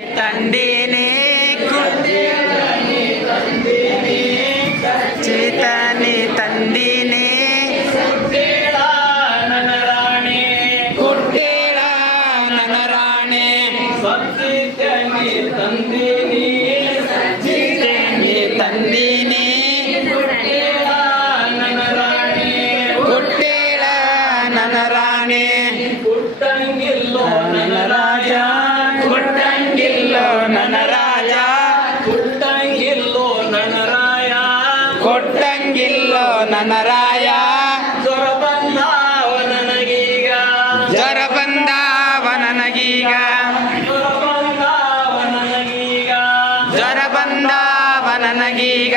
தண்டேனே கொண்டே ನನ್ನ ರಾಯ ಜ್ವರ ಬಂದಾವ ನನಗೀಗ. ಜ್ವರ ಬಂದಾವ ನನಗೀಗ. ಜ್ವರ ಬಂದಾವ ನನಗೀಗ.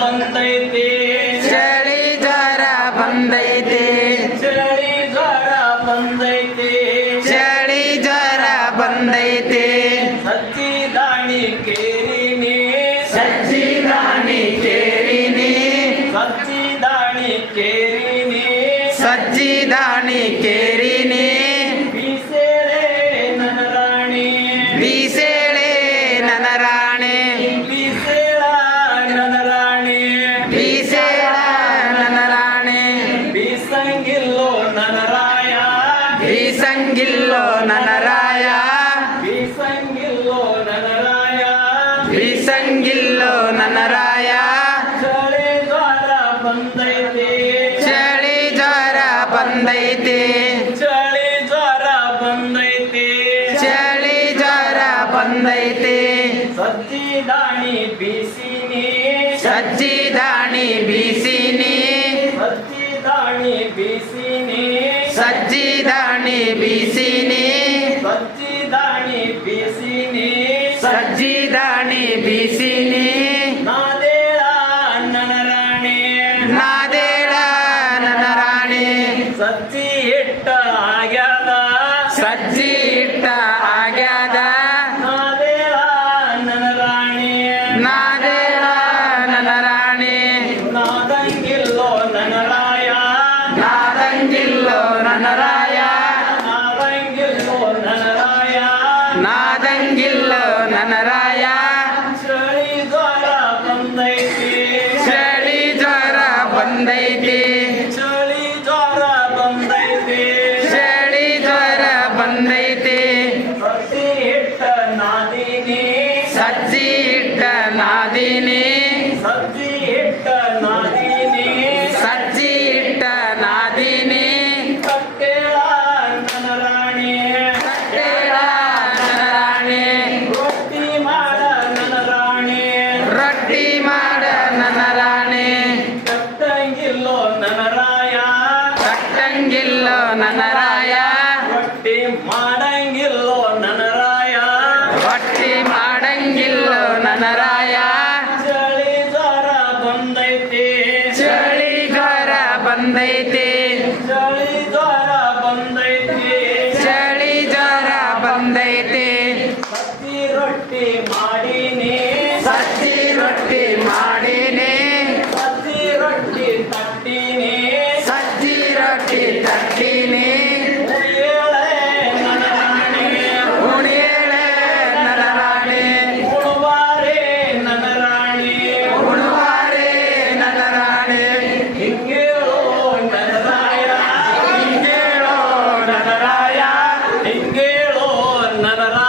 ಬಂದೈತಿ. ಚಳಿ ಜ್ವರ ಬಂದೈತಿ. ಚಳಿ ಜ್ವರ ಬಂದೈತಿ. ಚಳಿ ಜ್ವರ ಬಂದೈತಿ. ದಾಣಿ ಕೇರಿನಿ. ಸಜ್ಜಿದಾನಿ ಕೇರಿನಿ. ಸಚ್ಚಿದಾಣಿ ಕೇರಿನಿ. ಸಜ್ಜಿದಾನಿ ಕೇರಿನಿ. ಬೀಸೇಳೆ ನನ್ನ ರಾಣಿ. ಬೀಸೇಳೆ ನನ್ನ ರಾಣಿ. ಬೀಸೇಳ ಬೀಸಂಗಿಲ್ಲೋ ನನ್ನ ರಾಯ ಬೀಸಂಗಿಲ್ಲೋ ನನ್ನ ರಾಯ ಬೀಸಂಗಿಲ್ಲೋ ನನ್ನ ರಾಯ ಚಳಿ ಜ್ವರ ಬಂದೈತಿ ಚಳಿ ಜ್ವರ ಬಂದೈತಿ ಚಳಿ ಜ್ವರ ಬಂದೈತಿ ಚಳಿ ಜ್ವರ ಬಂದೈತಿ ಸಜ್ಜಿದಾಣಿ ಬೀಸಿನಿ ಸಜ್ಜಿದಾಣಿ ಬೀಸಿನಿ ಸಜ್ಜಿದಾಣಿ ಬೀಸಿನಿ ಸಜ್ಜಿದಾಣಿ ಬೀಸಿನಿ ಸಜ್ಜಿದಾಣಿ ಬೀಸಿನಿ ಸಜ್ಜಿದಾಣಿ ಬೀಸಿನಿ ನಾದೇಳ ನನ್ನ ರಾಣಿ ನಾದೇಳ ನನ್ನ ರಾಣಿ ಸಜ್ಜಿ ಇಟ್ಟ ಆಗ್ಯಾದ ನಾದಂಗಿಲ್ಲೋ ನನ್ನ ರಾಯ. ಚಳಿ ಜ್ವರ ಬಂದೈತಿ. ಚಳಿ ಜ್ವರ ಬಂದೈತಿ. ಚಳಿ ಜ್ವರ ಬಂದೈತಿ ಚಳಿ ಜ್ವರ ಬಂದೈತಿ ಸಜ್ಜಿ ಮಾಡಂಗಿಲ್ಲೋ ನನರಾಯ ಪಟ್ಟಿ ಮಾಡಂಗಿಲ್ಲೋ ನನರಾಯ ಚಳಿಗಾರ ಬಂದೈತಿ. ಚಳಿಗಾರ ಬಂದೈತಿ. ಜ್ವರ ಬಂದೈತಿ. ಚಳಿಗಾರ ಬಂದೈತಿ. ಸತ್ತಿ ರೊಟ್ಟಿ ಮಾಡೀನಿ. ಸತ್ತಿ ರೊಟ್ಟಿ ಮಾಡಿನಿ. ಸತ್ತಿ ರೊಟ್ಟಿ ತಟ್ಟಿನಿ. ಸತ್ತಿ ರೊಟ್ಟಿ ತಟ್ಟಿನಿ. Nana